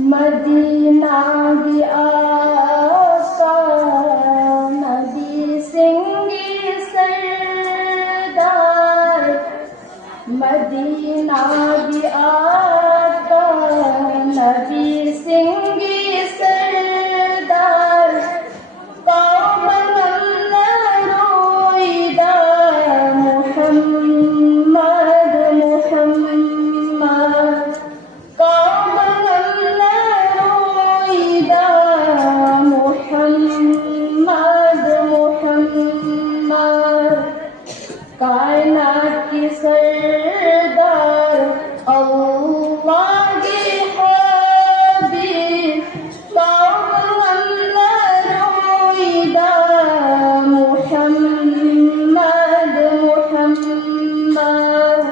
Medina दी आका नबी सिंगी सरदार Medina दी आका नबी सिंगी सरदार कामन रोईदा मुहम्मद मुहम्मद कामन रोईदा मुहम्मद मुहम्मद कायनात की सरदार अल्लाह के हबीब कामन रोईदा मुहम्मद मुहम्मद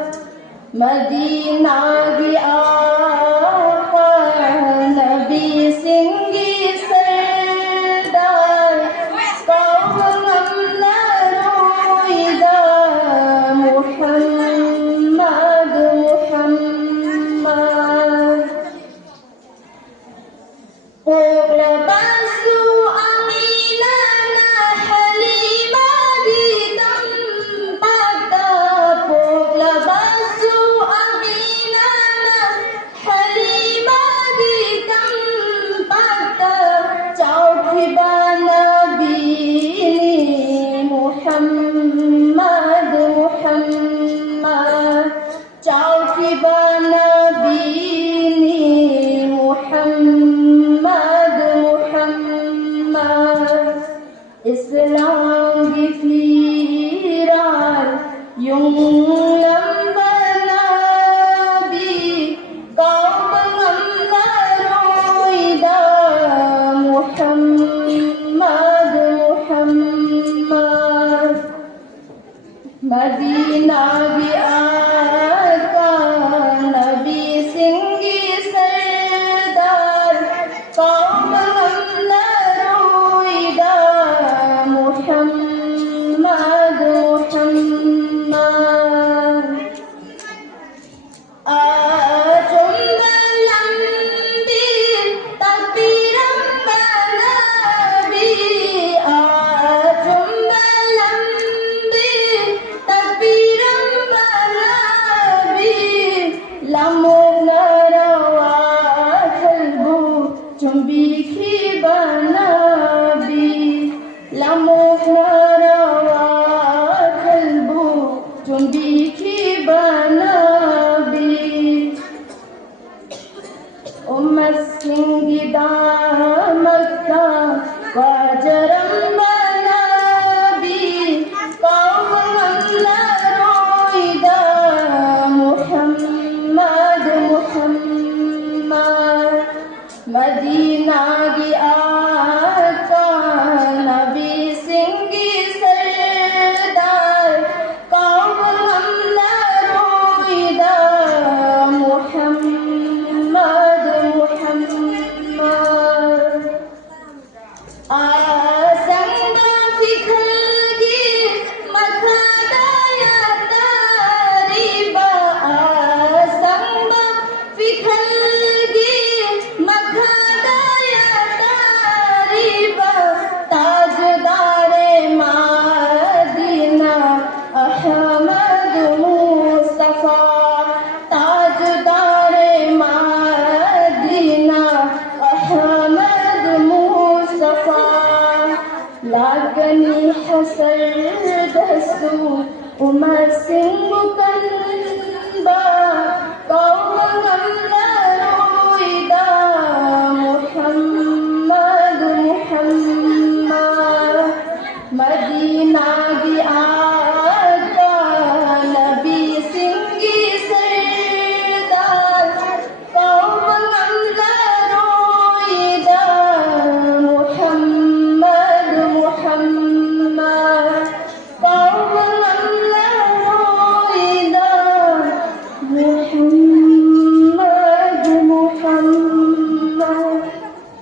मदीना की आका नबी सिंगी सरदार कामन रोईदा मुहम्मद मुहम्मद पोगला बासु अमीना हलीमा दी तंपता पोगला बासु अमीना हलीमा दी तंपता चौथी नबीनी मुहम्मद मुहम्मद चौथी नबीनी मुहम्मद मुहम्मद इस्लाम की फिरार यूं लंबना भी कामन रोईदा मुहम्मद मुहम्मद मदीना की आका नबी सिंगी सरदार कामन रोईदा मुहम्मद मुहम्मद आजुम लंबी तकबीरम नबी आजुम लंबी तकबीरम नबी लमुनरवा खलबू चुंबी की बनबी लमुनरवा खलबू चुंबी की बनबी उम्मत सिंगी दामता वाजरम बनबी कामन रोईदा मुहम्मद मुहम्मद मदीना की आका नबी सिंगी सरदार कामन रोईदा मुहम्मद मुहम्मद आसंग फिखलगी मखदाया तारीबा आसंग फिखलगी मखदाया तारीबा ताजदारे मदीना अहमद मुस्तफा ताजदारे मदीना अहमद मुस्तफा लागनी हसर दस्तू उमर सिंह